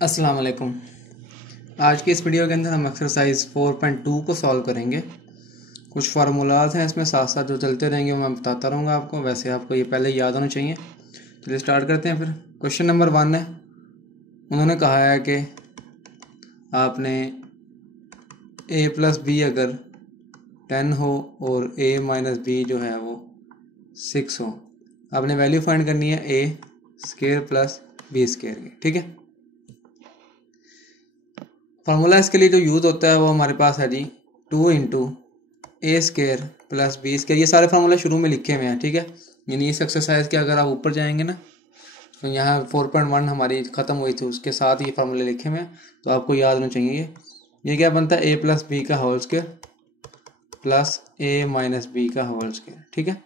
अस्सलाम वालेकुम। आज की इस वीडियो के अंदर हम एक्सरसाइज 4.2 को सॉल्व करेंगे। कुछ फार्मूलाज हैं इसमें, साथ साथ जो चलते रहेंगे वो मैं बताता रहूँगा आपको। वैसे आपको ये पहले याद होना चाहिए। चलिए स्टार्ट करते हैं फिर। क्वेश्चन नंबर 1 है, उन्होंने कहा है कि आपने a प्लस बी अगर 10 हो और a माइनस बी जो है वो 6 हो, आपने वैल्यू फाइंड करनी है a square plus B square की। ठीक है, फार्मूला इसके लिए जो यूज़ होता है वो हमारे पास है जी 2 into A square plus B square. ये सारे फार्मूले शुरू में लिखे हुए हैं। ठीक है, यानी इस एक्सरसाइज के अगर आप ऊपर जाएंगे ना तो यहाँ 4.1 हमारी ख़त्म हुई थी, उसके साथ ये फार्मूले लिखे हुए हैं, तो आपको याद होना चाहिए। ये क्या बनता है, ए प्लस बी का होल स्क्वायर प्लस ए माइनस बी का होल स्क्वायर। ठीक है,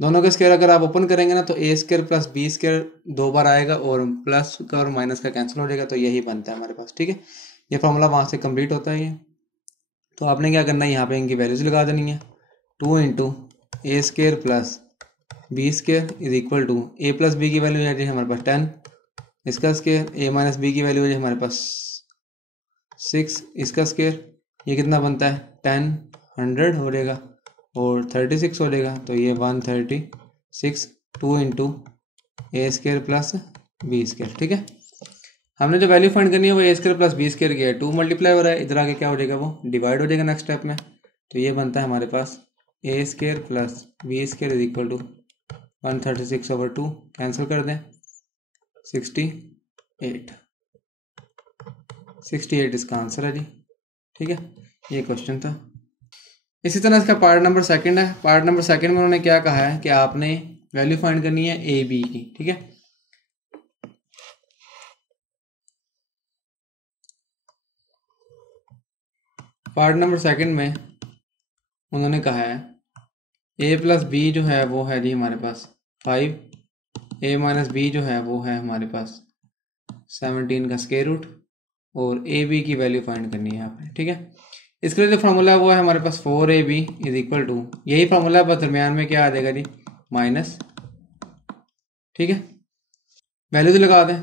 दोनों के स्क्वायर अगर आप ओपन करेंगे ना तो ए स्क्वायर प्लस बी स्क्वायर 2 बार आएगा और प्लस का और माइनस का कैंसिल हो जाएगा, तो यही बनता है हमारे पास। ठीक है, ये फार्मूला वहाँ से कंप्लीट होता है ये। तो आपने क्या करना है, यहाँ पे इनकी वैल्यूज लगा देनी है। 2 into A square plus B square is equal to A plus B की वैल्यू है हमारे पास 10, इसका स्क्वायर, ए माइनस बी की वैल्यू है हमारे पास 6, इसका स्क्वायर, ये कितना बनता है 10, 100 हो जाएगा और 36 हो जाएगा, तो ये 136। 2 into A square plus B square. ठीक है, हमने जो वैल्यू फाइंड करनी है वो ए स्क्वायर प्लस बी स्क्वायर की है। 2 मल्टीप्लाई हो रहा है, इधर आके क्या हो जाएगा, वो डिवाइड हो जाएगा नेक्स्ट स्टेप में। तो ये बनता है हमारे पास A square plus B square is equal to 136/2, cancel कर दें 68 इसका आंसर है जी। ठीक है, ये क्वेश्चन था। इसी तरह इसका पार्ट नंबर 2 है। पार्ट नंबर 2 में उन्होंने क्या कहा है कि आपने वैल्यू फाइंड करनी है ए बी की। ठीक है, पार्ट नंबर 2 में उन्होंने कहा है a प्लस बी जो है वो है जी हमारे पास 5, a माइनस बी जो है वो है हमारे पास 17 का स्क्वायर रूट, और ए बी की वैल्यू फाइंड करनी है आपने। ठीक है, इसके लिए जो फार्मूला है वो है हमारे पास 4ab इज इक्वल टू, यही फार्मूला है, बस दरमियान में क्या आ जाएगा जी, माइनस। ठीक है, वैल्यूज लगा दें।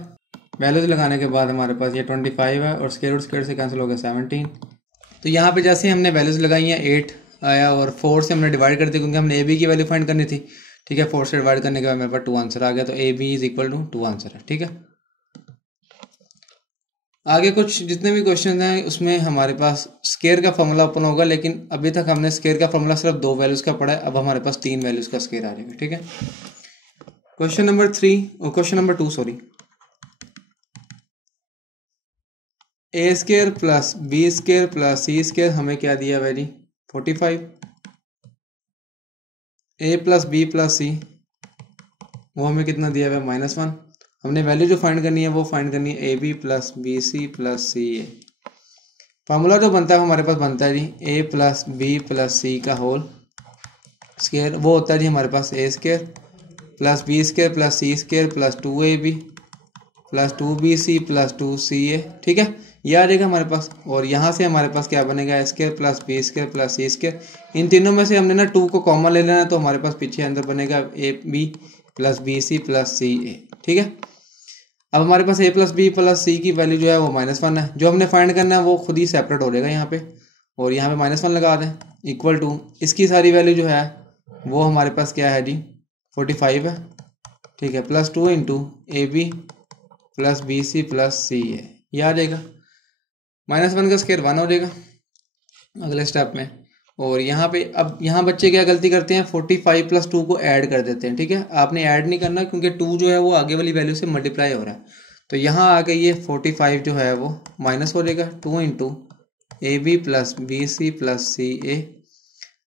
वैल्यूज लगाने के बाद हमारे पास ये 25 है और स्क्वायर से कैंसिल हो गया 17। तो यहाँ पे जैसे हमने वैल्यूज लगाई हैं 8 आया और 4 से हमने डिवाइड कर दिया क्योंकि हमने ए बी की वैल्यू फाइंड करनी थी। ठीक है, 4 से डिवाइड करने के बाद मेरे पास 2 आंसर आ गया, तो A B is equal to 2 answer है। ठीक है, आगे कुछ जितने भी क्वेश्चन हैं उसमें हमारे पास स्क्वायर का फॉर्मूला ओपन होगा, लेकिन अभी तक हमने स्क्वायर का फॉर्मूला सिर्फ 2 वैल्यूज का पढ़ा है, अब हमारे पास 3 वैल्यूज का स्क्वायर आ जाएगा। ठीक है, क्वेश्चन नंबर 3 और question number 2 sorry, A square plus B square plus C square हमें क्या दिया हुआ है जी 45, A plus B plus C वो हमें कितना दिया हुआ है -1। हमने वैल्यू जो फाइंड करनी है वो फाइंड करनी है A B plus B C plus C A. Formula जो बनता है हमारे पास बनता है जी A plus B plus C का होल स्क्वायर, वो होता है जी हमारे पास A square plus B square plus C square plus 2ab plus 2bc plus 2ca। ठीक है, ये आ जाएगा हमारे पास, और यहाँ से हमारे पास क्या बनेगा, A square plus B square plus C square. इन तीनों में से हमने ना 2 को कॉमन ले लेना, तो हमारे पास पीछे अंदर बनेगा A B plus B C plus C A. ठीक है, अब हमारे पास A plus B plus C की वैल्यू जो है वो -1 है, जो हमने फाइंड करना है वो खुद ही सेपरेट हो जाएगा यहाँ पे, और यहाँ पे -1 लगा दें इक्वल टू इसकी सारी वैल्यू जो है वो हमारे पास क्या है जी 45 है। ठीक है, plus 2 into A B plus B C plus C A, ये आ जाएगा। -1 का स्क्वायर 1 हो जाएगा अगले स्टेप में। और यहाँ पे अब यहाँ बच्चे क्या गलती करते हैं, 45 प्लस 2 को ऐड कर देते हैं। ठीक है, आपने ऐड नहीं करना क्योंकि 2 जो है वो आगे वाली वैल्यू से मल्टीप्लाई हो रहा है, तो यहाँ आके ये 45 जो है वो माइनस हो जाएगा। 2 into A B plus B C plus C A,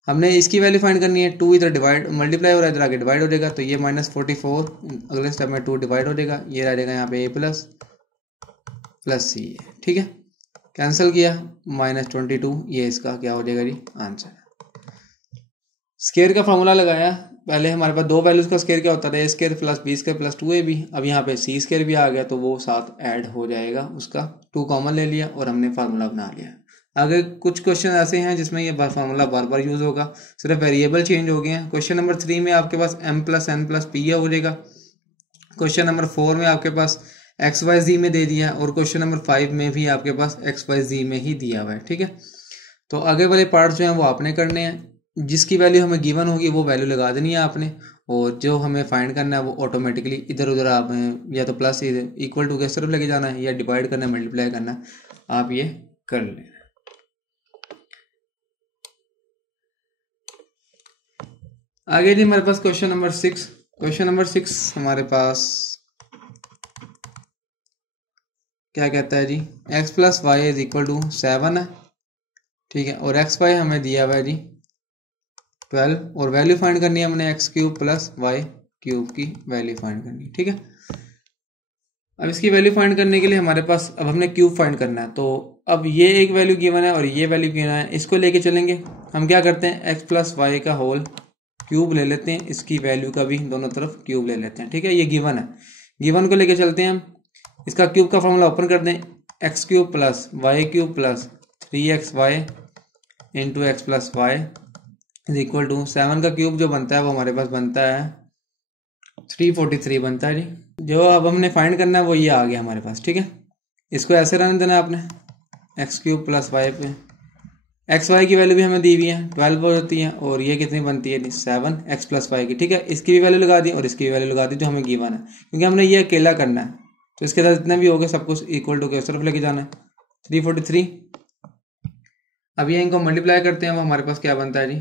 हमने इसकी वैल्यू फाइंड करनी है। 2 इधर डिवाइड मल्टीप्लाई हो रहा है, इधर आगे डिवाइड हो जाएगा, तो ये -44 अगले स्टेप में 2 डिवाइड हो जाएगा, ये रह जाएगा यहाँ पे ए प्लस सी ए। ठीक है, कैंसिल किया -22, ये इसका क्या हो जाएगा जी आंसर। स्क्वायर का फॉर्मूला लगाया, पहले हमारे पास 2 वैल्यूज का स्क्वायर क्या होता था, A square plus B square plus 2ab। अब यहाँ पे सी स्क्वायर भी आ गया तो वो साथ ऐड हो जाएगा, उसका 2 कॉमन ले लिया और हमने फार्मूला बना लिया। आगे कुछ क्वेश्चन ऐसे हैं जिसमें ये फार्मूला बार बार यूज होगा, सिर्फ वेरिएबल चेंज हो गए हैं। क्वेश्चन नंबर 3 में आपके पास m plus n plus p हो जाएगा। क्वेश्चन नंबर 4 में आपके पास एक्स वाई जी में दे दिया है और क्वेश्चन नंबर 5 में भी आपके पास एक्स वाई जी में ही दिया हुआ है। ठीक है, तो आगे वाले पार्ट जो हैं वो आपने करने हैं। जिसकी वैल्यू हमें गिवन होगी वो वैल्यू लगा देनी है आपने, और जो हमें फाइंड करना है वो ऑटोमेटिकली इधर उधर आप या तो प्लस इक्वल टू के तरफ लेके जाना है या डिवाइड करना है, मल्टीप्लाई करना है, आप ये कर लें। आगे जी हमारे पास क्वेश्चन नंबर 6। क्वेश्चन नंबर 6 हमारे पास क्या कहता है जी, x plus Y is equal to 7 है। ठीक है, और एक्स वाई हमें दिया हुआ है जी 12, और वैल्यू फाइंड करनी है हमने X cube plus Y cube की वैल्यू फाइंड करनी है। ठीक है, अब इसकी वैल्यू फाइंड करने के लिए हमारे पास अब हमने क्यूब फाइंड करना है। तो अब ये एक वैल्यू गिवन है और ये वैल्यू गिवन है, इसको लेके चलेंगे। हम क्या करते हैं, एक्स प्लस वाई का होल क्यूब ले लेते हैं, इसकी वैल्यू का भी दोनों तरफ क्यूब ले लेते हैं। ठीक है, ये गिवन है, गिवन को लेके चलते हैं हम। इसका क्यूब का फॉर्मूला ओपन कर दें, X cube plus Y cube plus 3xy into X plus Y is equal to 7 का क्यूब जो बनता है वो हमारे पास बनता है 343 बनता है जी। जो अब हमने फाइंड करना है वो ये आ गया हमारे पास। ठीक है, इसको ऐसे रहने देना है आपने, एक्स क्यूब प्लस वाई पे एक्स वाई की वैल्यू भी हमें दी हुई है 12 होती है, और ये कितनी बनती है 7 एक्स प्लस वाई की। ठीक है, इसकी भी वैल्यू लगा दी और इसकी भी वैल्यू लगा दी जो हमें गिवन है, क्योंकि हमने ये अकेला करना है। तो इसके साथ जितना भी होगा सब कुछ इक्वल टू के उस तरफ लेके जाना है 343। अब ये इनको मल्टीप्लाई करते हैं, वो हमारे पास क्या बनता है जी,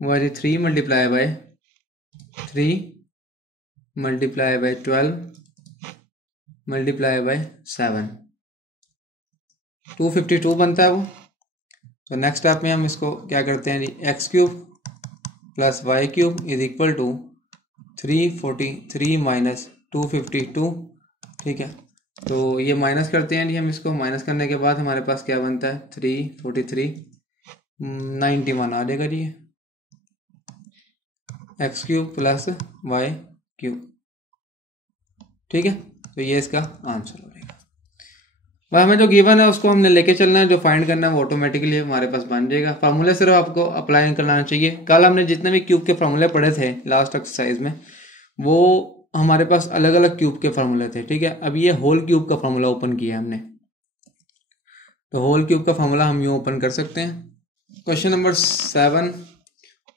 वो है जी 3 multiply by 3 multiply by 12 multiply by 7, 252 बनता है वो। तो नेक्स्ट स्टेप में हम इसको क्या करते हैं जी, X cube plus Y cube is equal to 343 minus 252। ठीक है, तो ये माइनस करते हैं जी हम इसको, माइनस करने के बाद हमारे पास क्या बनता है 343 91 आ जाएगा जी, X cube plus Y cube. ठीक है, तो ये इसका आंसर हो जाएगा। वह हमें जो गिवन है उसको हमने लेके चलना है, जो फाइंड करना है वो ऑटोमेटिकली हमारे पास बन जाएगा। फार्मूले सिर्फ आपको अप्लाई करना चाहिए। कल हमने जितने भी क्यूब के फार्मूले पढ़े थे लास्ट एक्सरसाइज में, वो हमारे पास अलग अलग क्यूब के फार्मूले थे। ठीक है, अब ये होल क्यूब का फार्मूला ओपन किया हमने, तो होल क्यूब का फार्मूला हम यूँ ओपन कर सकते हैं। क्वेश्चन नंबर 7,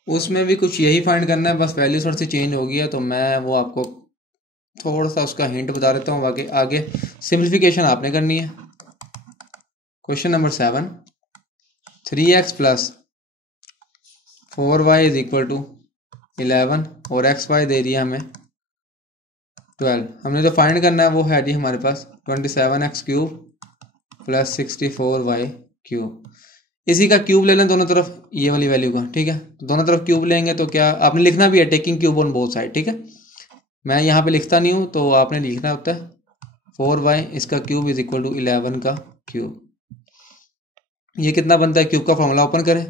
उसमें भी कुछ यही फाइंड करना है, बस वैल्यू थोड़ी सी चेंज हो गई है, तो मैं वो आपको थोड़ा सा उसका हिंट बता देता हूँ। बाकी आगे सिंप्लीफिकेशन आपने करनी है। Question number 7, 3x plus 4y is equal to 11 और एक्स वाई दे दिया हमें 12। हमने जो फाइंड करना है वो है जी हमारे पास 27x cube plus 64y cube. इसी का क्यूब ले लें दोनों तरफ, ये वाली वैल्यू का। ठीक है, तो दोनों तरफ क्यूब लेंगे तो क्या आपने लिखना भी है, taking cube on both side. ठीक है, मैं यहाँ पे लिखता नहीं हूँ, तो आपने लिखना होता है 4y इसका क्यूब इज इक्वल टू 11 का क्यूब। ये कितना बनता है, क्यूब का फॉर्मूला ओपन करें।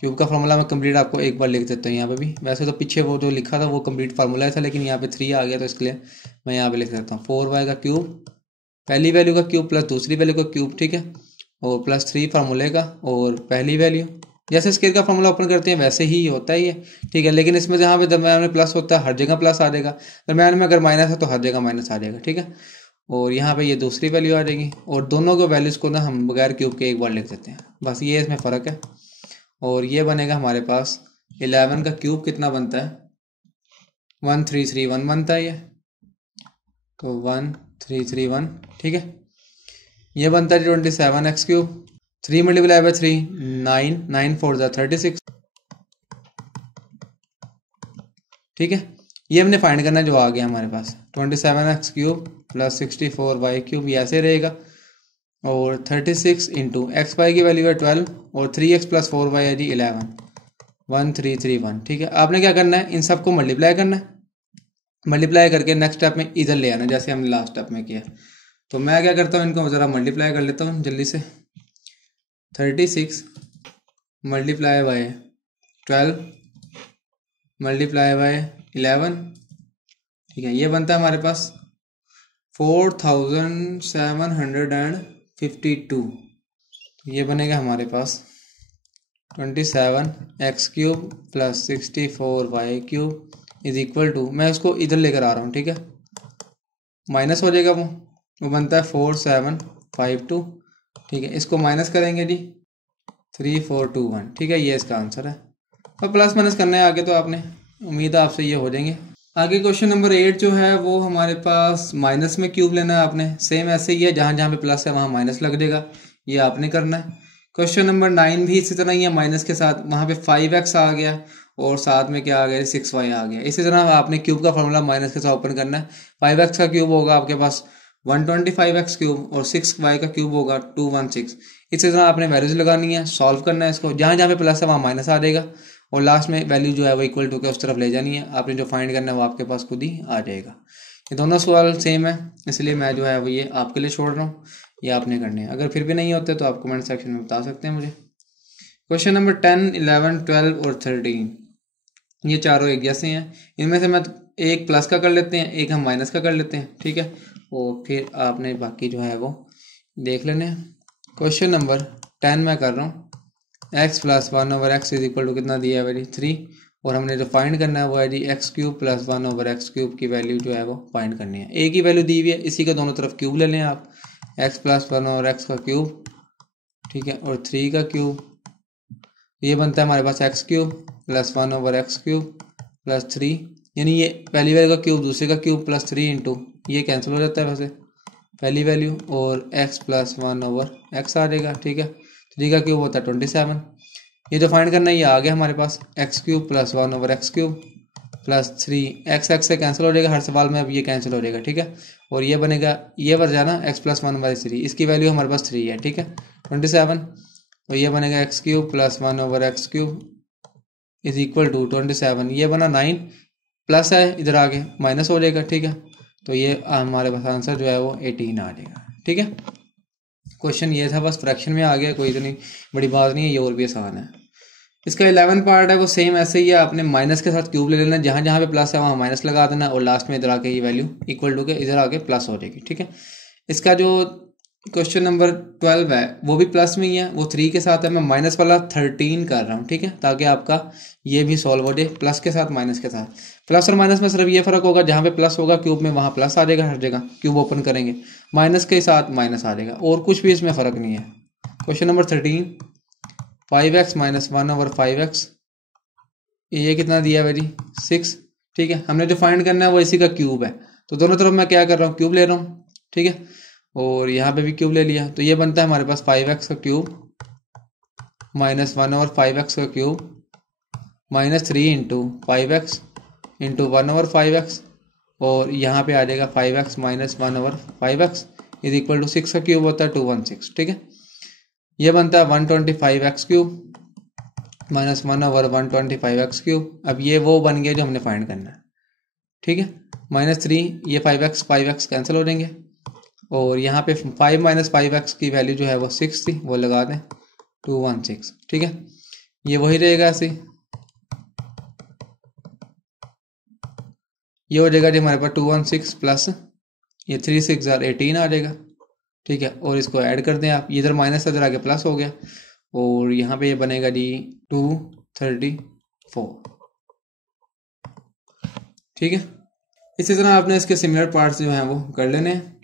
क्यूब का फॉर्मूला मैं कंप्लीट आपको एक बार लिख देता हूँ यहाँ पे भी। वैसे तो पीछे वो जो लिखा था वो कंप्लीट फार्मूला था, लेकिन यहाँ पे 3 आ गया तो इसके लिए मैं यहाँ पे लिख देता हूँ 4y का क्यूब, पहली वैल्यू का क्यूब प्लस दूसरी वैल्यू का क्यूब। ठीक है, और प्लस 3 फार्मूले का और पहली वैल्यू। जैसे स्केयर का फॉर्मूला ओपन करते हैं वैसे ही होता है ये। ठीक है, लेकिन इसमें जहाँ पे दरम्यान में प्लस होता है हर जगह प्लस आ जाएगा, दरम्यान में अगर माइनस है तो हर जगह माइनस आ जाएगा। ठीक है, और यहाँ पे ये दूसरी वैल्यू आ जाएगी, और दोनों को वैल्यूज़ को ना हम बगैर क्यूब के एक बार लिख देते हैं, बस ये इसमें फ़र्क है। और ये बनेगा हमारे पास 11 का क्यूब कितना बनता है 1331 बनता है ये, तो 1331। ठीक है, ये बनता है 27x क्यूब, 3 मल्टीप्लाई बाय 3 9, 9 4 जा 36। ठीक है, ये हमने फाइंड करना जो आ गया हमारे पास 27x cube plus 64y cube, ये ऐसे रहेगा, और 36 इंटू एक्स वाई की वैल्यू है 12 और 3x प्लस 4y है जी 11, 1331। ठीक है, आपने क्या करना है, इन सबको मल्टीप्लाई करना है, मल्टीप्लाई करके नेक्स्ट स्टेप में इधर ले आना जैसे हमने लास्ट स्टेप में किया। तो मैं क्या करता हूँ, इनको ज़रा मल्टीप्लाई कर लेता हूँ जल्दी से। 36 मल्टीप्लाई बाय 12 मल्टीप्लाई बाय 11। ठीक है, ये बनता है हमारे पास 4752। ये बनेगा हमारे पास 27x cube plus 64y cube is equal to, मैं उसको इधर लेकर आ रहा हूँ। ठीक है, माइनस हो जाएगा, वो बनता है 4752। ठीक है, इसको माइनस करेंगे जी 3421। ठीक है, ये इसका आंसर है। अब प्लस माइनस करना है आगे, तो आपने उम्मीद है आपसे ये हो जाएंगे। आगे क्वेश्चन नंबर 8 जो है वो हमारे पास माइनस में क्यूब लेना है आपने। सेम ऐसे ही है, जहाँ जहाँ पे प्लस है वहाँ माइनस लग जाएगा, ये आपने करना है। क्वेश्चन नंबर 9 भी इसी तरह ही है, माइनस के साथ वहाँ पे 5x आ गया और साथ में क्या आ गया 6y आ गया। इसी तरह आपने क्यूब का फॉर्मूला माइनस के साथ ओपन करना है। 5x का क्यूब होगा आपके पास 125x क्यूब और 6y का क्यूब होगा 216। इसी तरह आपने वैल्यूज लगानी है, सॉल्व करना है इसको, जहाँ जहाँ पे प्लस है वहाँ माइनस आ जाएगा और लास्ट में वैल्यू जो है वो इक्वल टू के उस तरफ ले जानी है। आपने जो फाइंड करना है वो आपके पास खुद ही आ जाएगा। ये दोनों सवाल सेम है, इसलिए मैं जो है वो ये आपके लिए छोड़ रहा हूँ, ये आपने करने हैं। अगर फिर भी नहीं होते तो आप कमेंट सेक्शन में बता सकते हैं मुझे। क्वेश्चन नंबर 10, 11, 12 और 13 ये चारों एक जैसे हैं। इनमें से मैं एक प्लस का कर लेते हैं, एक हम माइनस का कर लेते हैं। ठीक है, और फिर आपने बाकी जो है वो देख लेने हैं। क्वेश्चन नंबर 10 मैं कर रहा हूँ। x plus 1/x is equal to कितना दिया है भाई 3, और हमने जो फाइंड करना है वो है जी x cube plus 1/x cube की वैल्यू जो है वो फाइंड करनी है। एक ही वैल्यू दी हुई है, इसी का दोनों तरफ क्यूब ले लें आप। x प्लस 1/x का क्यूब, ठीक है, और 3 का क्यूब, ये बनता है हमारे पास x cube plus 1/x cube plus 3, यानी ये पहली वैल्यू का क्यूब दूसरे का क्यूब प्लस 3 इंटू, ये कैंसिल हो जाता है वैसे पहली वैल्यू, और x प्लस 1/x आ जाएगा। ठीक है, 3 का क्यूब होता है 27। ये जो फाइंड करना है ये आ गया हमारे पास, x cube plus 1/x cube plus 3, x से कैंसिल हो जाएगा हर सवाल में, अब ये कैंसिल हो जाएगा। ठीक है, और ये बनेगा, ये बच जाना x प्लस 1/3, इसकी वैल्यू हमारे पास 3 है। ठीक है, 27, और ये बनेगा x cube plus 1/x cube is equal to 27, ये बना 9, प्लस है इधर आगे माइनस हो जाएगा। ठीक है, तो ये हमारे पास आंसर जो है वो 18 आ जाएगा। ठीक है, क्वेश्चन ये था, बस फ्रैक्शन में आ गया, कोई इतनी बड़ी बात नहीं है, ये और भी आसान है। इसका 11 पार्ट है वो सेम ऐसे ही है, आपने माइनस के साथ क्यूब ले लेना, जहाँ जहाँ पे प्लस है वहाँ माइनस लगा देना, और लास्ट में इधर आके ये वैल्यू इक्वल टू के इधर आके प्लस हो जाएगी। ठीक है, इसका जो क्वेश्चन नंबर 12 है वो भी प्लस में ही है, वो 3 के साथ है, मैं माइनस वाला 13 कर रहा हूँ। ठीक है, ताकि आपका ये भी सॉल्व हो जाए, प्लस के साथ माइनस के साथ। प्लस और माइनस में सिर्फ ये फर्क होगा, जहाँ पे प्लस होगा क्यूब में वहाँ प्लस आ जाएगा हर जगह, क्यूब ओपन करेंगे, माइनस के साथ माइनस आ जाएगा, और कुछ भी इसमें फ़र्क नहीं है। Question number 13, 5x minus 1/5x, ये कितना दिया है भाई 6। ठीक है, हमने जो फाइंड करना है वो इसी का क्यूब है, तो दोनों तरफ मैं क्या कर रहा हूँ, क्यूब ले रहा हूँ। ठीक है, और यहाँ पे भी क्यूब ले लिया, तो ये बनता है हमारे पास 5x का क्यूब माइनस 1/5x का cube minus 3 into 5x into 1/5x, और यहाँ पे आ जाएगा 5x minus 1/5x is equal to 6 का क्यूब होता है 216। ठीक है, ये बनता है 125x cube minus 1/125x cube. अब ये वो बन गया जो हमने फाइंड करना है। ठीक है, माइनस 3, ये 5x कैंसिल हो जाएंगे, और यहाँ पे 5 माइनस 5x की वैल्यू जो है वो 6 थी, वो लगा दें 216। ठीक है, ये वही रहेगा ऐसे, ये हो जाएगा जी हमारे पास 216 प्लस ये 3 6 18 आ जाएगा। ठीक है, और इसको ऐड कर दें आप, इधर माइनस इधर आगे प्लस हो गया, और यहाँ पे ये बनेगा जी 234। ठीक है, इसी तरह आपने इसके सिमिलर पार्ट्स जो हैं वो कर लेने हैं।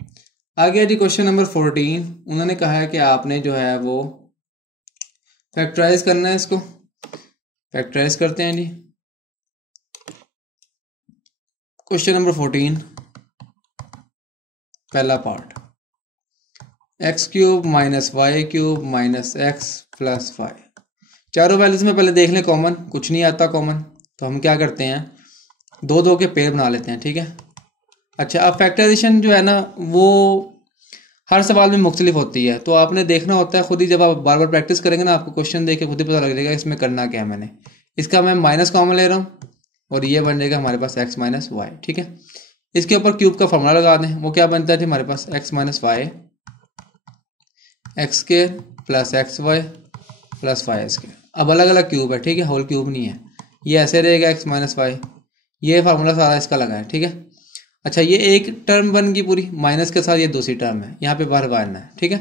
आगे जी क्वेश्चन नंबर 14, उन्होंने कहा है कि आपने जो है वो फैक्टराइज करना है, इसको फैक्टराइज करते हैं जी। क्वेश्चन नंबर 14 पहला पार्ट, x cube minus y cube minus x plus y, चारों वैल्यूज में पहले देख लें कॉमन, कुछ नहीं आता कॉमन, तो हम क्या करते हैं 2 के पेयर बना लेते हैं। ठीक है, अच्छा, अब फैक्टराइजेशन जो है ना वो हर सवाल में मुख्तलिफ होती है, तो आपने देखना होता है खुद ही, जब आप बार बार प्रैक्टिस करेंगे ना आपको क्वेश्चन देख के खुद ही पता लग जाएगा इसमें करना क्या है। मैंने इसका मैं माइनस कॉमन ले रहा हूँ, और ये बन जाएगा हमारे पास x माइनस वाई। ठीक है, इसके ऊपर क्यूब का फॉर्मूला लगा दें, वो क्या बनता है जी हमारे पास x minus y x square plus x y plus y square. अब अलग अलग क्यूब है, ठीक है, होल क्यूब नहीं है, ये ऐसे रहेगा x माइनस वाई, ये फार्मूला सारा इसका लगा है। ठीक है, अच्छा, ये एक टर्म बन गई पूरी, माइनस के साथ ये दूसरी टर्म है, यहाँ पे बाहर बाहर है। ठीक है,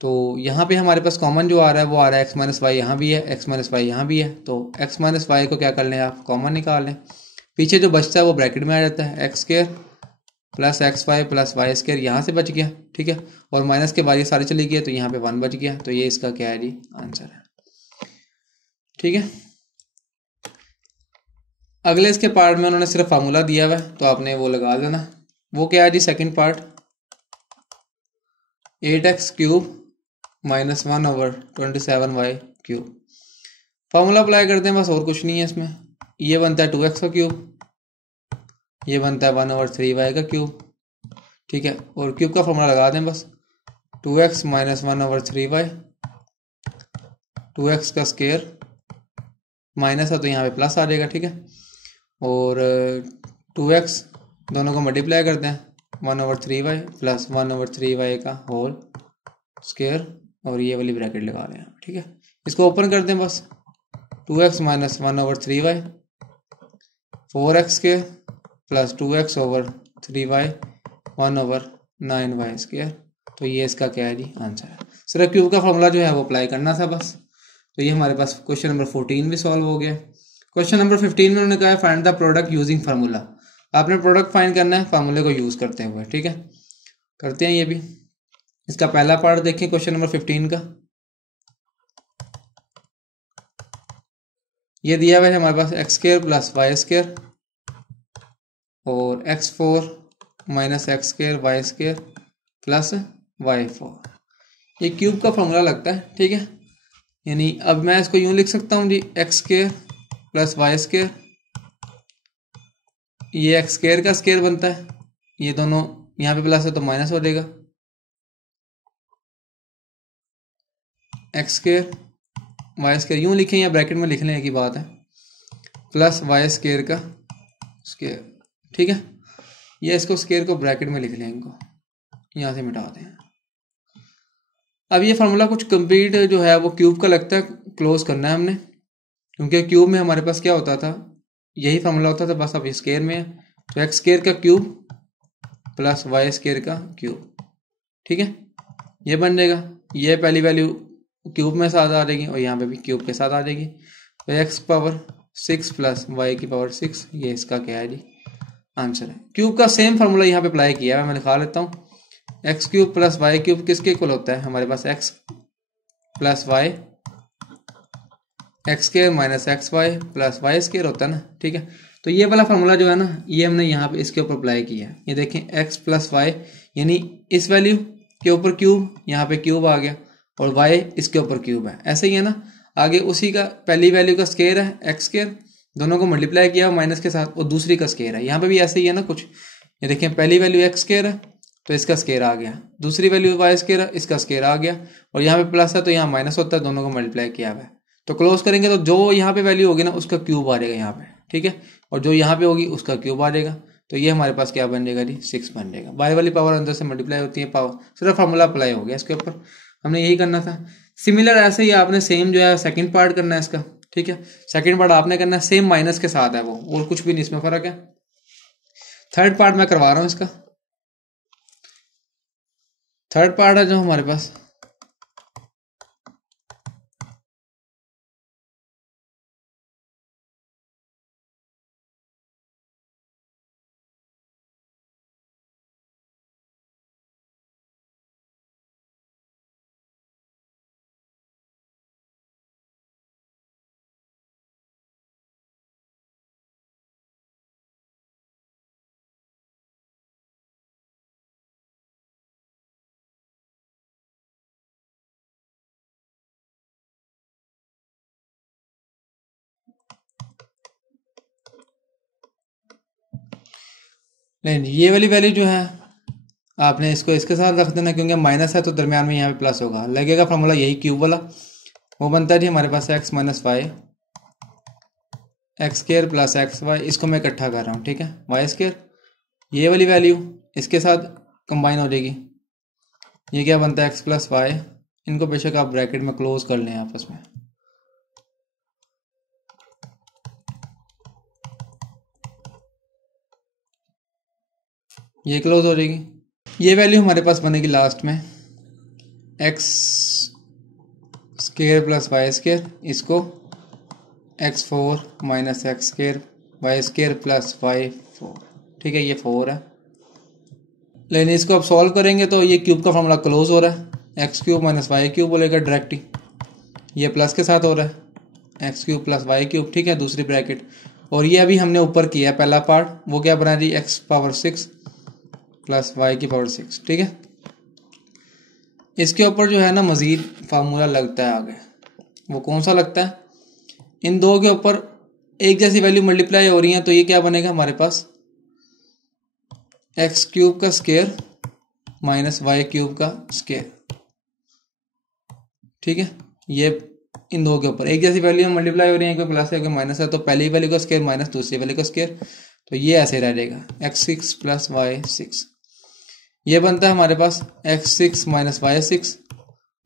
तो यहाँ पे हमारे पास कॉमन जो आ रहा है वो आ रहा है x माइनस वाई, यहाँ भी है x माइनस वाई, यहाँ भी है, तो x माइनस वाई को क्या कर लें आप कॉमन निकाल लें, पीछे जो बचता है वो ब्रैकेट में आ जाता है x square plus x y plus y square यहाँ से बच गया, ठीक है, और माइनस के बाद ये सारी चली गई तो यहाँ पे 1 बच गया, तो ये इसका क्या है जी, आंसर है। ठीक है, अगले इसके पार्ट में उन्होंने सिर्फ फार्मूला दिया हुआ है तो आपने वो लगा देना। वो क्या है जी, second part 8x³ minus 1/27y³। Formula apply करते हैं, बस और कुछ नहीं है इसमें। ये बनता है 2x³, ये बनता है 1/3y³, ठीक है, और क्यूब का फॉर्मूला लगा दें बस। 2x माइनस 1/3y, 2x का स्क्वायर माइनस है तो यहाँ पे प्लस आ जाएगा, ठीक है, और 2x दोनों को मल्टीप्लाई करते हैं, 1/3y प्लस 1/3y का होल स्क्वायर, और ये वाली ब्रैकेट लगा रहे हैं, ठीक है। इसको ओपन करते हैं बस। 2x minus 1/3y, 4x square plus 2x/3y 1/9y²। तो ये इसका क्या है जी, आंसर है। सिर्फ क्यूब का फॉर्मूला जो है वो अप्लाई करना था बस। तो ये हमारे पास क्वेश्चन नंबर 14 भी सॉल्व हो गया। क्वेश्चन नंबर 15 में उन्होंने कहा है find the product using formula. आपने प्रोडक्ट फाइंड करना है फार्मूले को यूज करते हुए, ठीक है, करते हैं ये भी। इसका पहला पार्ट देखें क्वेश्चन नंबर 15 का। ये दिया हुआ है हमारे पास x² प्लस y² और x4 minus x² y² plus y4। ये क्यूब का फॉर्मूला लगता है, ठीक है, यानी अब मैं इसको यूं लिख सकता हूं जी, x² प्लस y², ये x² का स्क्वायर बनता है, ये दोनों यहाँ पे प्लस है तो माइनस हो जाएगा, x² y² यूं लिखें या ब्रैकेट में लिख लें, एक ही बात है, प्लस y² का स्क्वायर, ठीक है, ये इसको स्क्वायर को ब्रैकेट में लिख लें, इनको यहाँ से मिटा दें। अब ये फार्मूला कुछ कंप्लीट जो है वो क्यूब का लगता है, क्लोज करना है हमने, क्योंकि क्यूब में हमारे पास क्या होता था, यही फार्मूला होता था, बस अब स्क्वायर में है, तो x² का क्यूब प्लस y² का क्यूब, ठीक है, ये बन जाएगा। ये पहली वैल्यू क्यूब में साथ आ जाएगी और यहाँ पे भी क्यूब के साथ आ जाएगी, तो x⁻6 प्लस y⁻6, ये इसका क्या है जी, आंसर है। क्यूब का सेम फार्मूला यहाँ पे अप्लाई किया है, मैं लिखा लेता हूँ। x³ प्लस y³ किसके इक्वल होता है, हमारे पास x plus y x² minus xy plus y² होता है ना, ठीक है। तो ये वाला फार्मूला जो है ना, ये हमने यहाँ पे इसके ऊपर अप्लाई किया है। ये देखें x प्लस y, यानी इस वैल्यू के ऊपर क्यूब, यहाँ पे क्यूब आ गया, और y इसके ऊपर क्यूब है, ऐसे ही है ना। आगे उसी का पहली वैल्यू का स्क्वायर है x², दोनों को मल्टीप्लाई किया माइनस के साथ, और दूसरी का स्क्वायर है, यहाँ पे भी ऐसे ही है ना कुछ। ये देखें पहली वैल्यू x² है तो इसका स्क्वायर आ गया, दूसरी वैल्यू y² है, इसका स्क्वायर आ गया, और यहाँ पे प्लस है तो यहाँ माइनस होता है, दोनों को मल्टीप्लाई किया हुआ है। तो क्लोज करेंगे तो जो यहाँ पे वैल्यू होगी ना उसका क्यूब आ जाएगा यहाँ पे, ठीक है, और जो यहाँ पे होगी उसका क्यूब आ जाएगा। तो ये हमारे पास क्या बन जाएगा जी, 6 बन जाएगा। बाय वाली पावर अंदर से मल्टीप्लाई होती है, पावर सिर्फ फार्मूला अप्लाई हो गया इसके ऊपर, हमने यही करना था। सिमिलर ऐसे ही आपने सेम जो है सेकंड पार्ट करना है इसका, ठीक है, सेकंड पार्ट आपने करना है, सेम माइनस के साथ है वो, और कुछ भी नहीं इसमें फर्क है। थर्ड पार्ट मैं करवा रहा हूँ इसका। थर्ड पार्ट है जो हमारे पास, नहीं ये वाली वैल्यू जो है आपने इसको इसके साथ रख देना, क्योंकि माइनस है तो दरमियान में यहाँ पे प्लस होगा, लगेगा फॉर्मूला यही क्यूब वाला। वो बनता है जी हमारे पास x minus y x² plus xy, इसको मैं इकट्ठा कर रहा हूँ, ठीक है, y², ये वाली वैल्यू इसके साथ कंबाइन हो जाएगी, ये क्या बनता है x प्लस वाई, इनको बेशक आप ब्रैकेट में क्लोज कर लें आपस में, ये क्लोज हो जाएगी। ये वैल्यू हमारे पास बनेगी लास्ट में x² प्लस y², इसको x4 minus x² y² plus y4, ठीक है, ये 4 है, लेकिन इसको अब सॉल्व करेंगे तो ये क्यूब का फॉर्मूला क्लोज हो रहा है, x cube minus y cube बोलेगा डायरेक्ट ही, ये प्लस के साथ हो रहा है x cube plus Y cube, ठीक है, दूसरी ब्रैकेट। और ये अभी हमने ऊपर किया है पहला पार्ट, वो क्या बना जी, एक्स पावर 6 प्लस वाई की पावर 6, ठीक है। इसके ऊपर जो है ना मज़ीद फार्मूला लगता है आगे, वो कौन सा लगता है, इन दो के ऊपर एक जैसी वैल्यू मल्टीप्लाई हो रही है तो ये क्या बनेगा हमारे पास, एक्स क्यूब का स्क्वायर माइनस वाई क्यूब का स्क्वायर, ठीक है। ये इन दो के ऊपर एक जैसी वैल्यू मल्टीप्लाई हो रही है, कोई प्लस है कोई माइनस है, तो पहली वैल्यू का स्क्वायर माइनस दूसरी वैल्यू का स्क्वायर, तो ये ऐसे रह जाएगा x6 प्लस y6। ये बनता है हमारे पास x6 माइनस y6,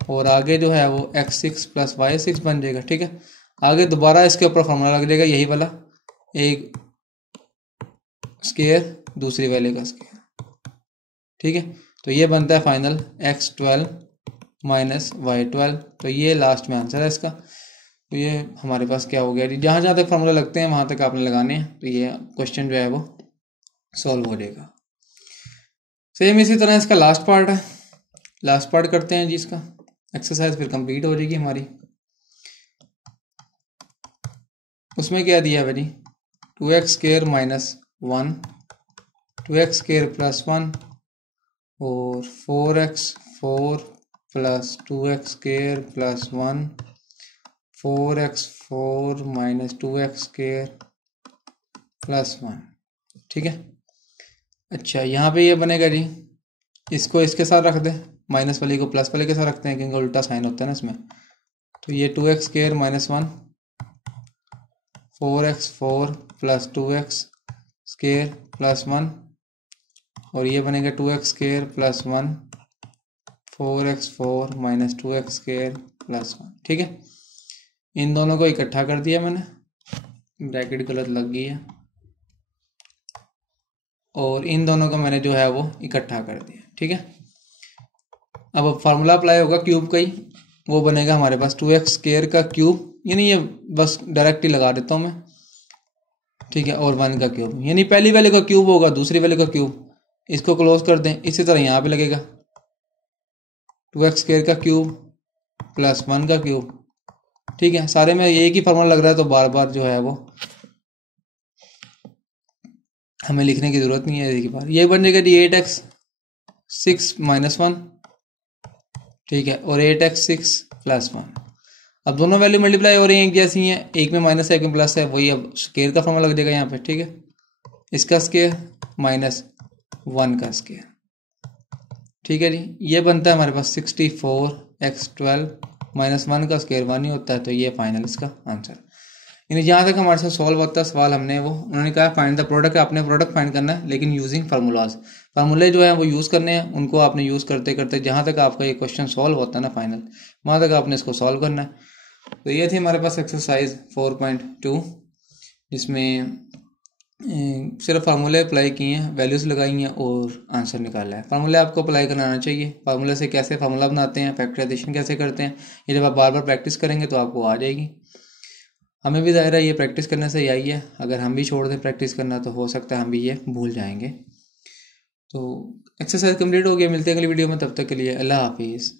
और आगे जो है वो x6 प्लस y6 बन जाएगा, ठीक है। आगे दोबारा इसके ऊपर फॉर्मूला लग जाएगा यही वाला, एक स्क्वायर दूसरी वैल्यू का स्क्वायर, ठीक है। तो ये बनता है फाइनल x12 माइनस y12, तो ये लास्ट में आंसर है इसका। तो ये हमारे पास क्या हो गया जी, जहाँ जहाँ तक फार्मूला लगते हैं वहाँ तक आपने लगाने हैं, तो ये क्वेश्चन जो है वो सॉल्व हो जाएगा। सेम इसी तरह इसका लास्ट पार्ट है, लास्ट पार्ट करते हैं जी इसका, एक्सरसाइज फिर कंप्लीट हो जाएगी हमारी। उसमें क्या दिया है भाई, 2x square minus 1, 2x square plus 1 और 4x4 plus 2x square plus 1, 4x4 minus 2x square plus 1, ठीक है। अच्छा यहाँ पे ये बनेगा जी, इसको इसके साथ रख दें, माइनस वाले को प्लस वाले के साथ रखते हैं क्योंकि उल्टा साइन होता है ना इसमें। तो ये 2x square minus 1, 4x4 plus 2x square plus 1, और ये बनेगा 2x square plus 1, 4x4 minus 2x square plus 1, ठीक है। इन दोनों को इकट्ठा कर दिया मैंने, ब्रैकेट गलत लग गई है, और इन दोनों को मैंने जो है वो इकट्ठा कर दिया, ठीक है। अब फार्मूला अप्लाई होगा क्यूब का ही, वो बनेगा हमारे पास 2x स्क्वायर का क्यूब, यानी ये बस डायरेक्ट ही लगा देता हूँ मैं, ठीक है, और 1 का क्यूब, यानी पहली वाले का क्यूब होगा दूसरी वाले का क्यूब, इसको क्लोज कर दें। इसी तरह यहाँ पे लगेगा 2x स्क्वायर का क्यूब प्लस 1 का क्यूब, ठीक है। सारे में एक ही फार्मूला लग रहा है तो बार बार जो है वो हमें लिखने की जरूरत नहीं है एक ही बार। ये बन जाएगा जी 8x6 माइनस 1, ठीक है, और 8x6 प्लस 1। अब दोनों वैल्यू मल्टीप्लाई हो रही हैं एक जैसी हैं, एक में माइनस है एक में प्लस है, वही अब स्क्वायर का फॉर्मूला लग जाएगा यहाँ पे, ठीक है। इसका स्क्वायर माइनस 1 का स्क्वायर, ठीक है जी। ये बनता है हमारे पास 64x12 माइनस 1 का स्क्वायर 1 ही होता है, तो ये फाइनल इसका आंसर। यानी जहाँ तक हमारे साथ सॉल्व होता है सवाल हमने वो, उन्होंने कहा फाइंड द प्रोडक्ट, आपने प्रोडक्ट फाइंड करना है लेकिन यूजिंग फार्मूलाज, फार्मूले जो है वो यूज़ करने हैं, उनको आपने यूज़ करते करते जहाँ तक आपका ये क्वेश्चन सॉल्व होता है ना फाइनल, वहाँ तक आपने इसको सॉल्व करना है। तो ये थी हमारे पास एक्सरसाइज 4.2, जिसमें सिर्फ फार्मूले अप्लाई किए हैं, वैल्यूज़ लगाई हैं और आंसर निकाला है। फार्मूले आपको अप्लाई करना आना चाहिए, फार्मूले से कैसे फार्मूला बनाते हैं, फैक्टराइजेशन कैसे करते हैं, ये जब आप बार बार प्रैक्टिस करेंगे तो आपको आ जाएगी। हमें भी ज़ाहिर है ये प्रैक्टिस करने से ही आई है, अगर हम भी छोड़ दें प्रैक्टिस करना तो हो सकता है हम भी ये भूल जाएंगे। तो एक्सरसाइज कंप्लीट हो गया, मिलते हैं अगली वीडियो में, तब तक के लिए अल्लाह हाफिज़।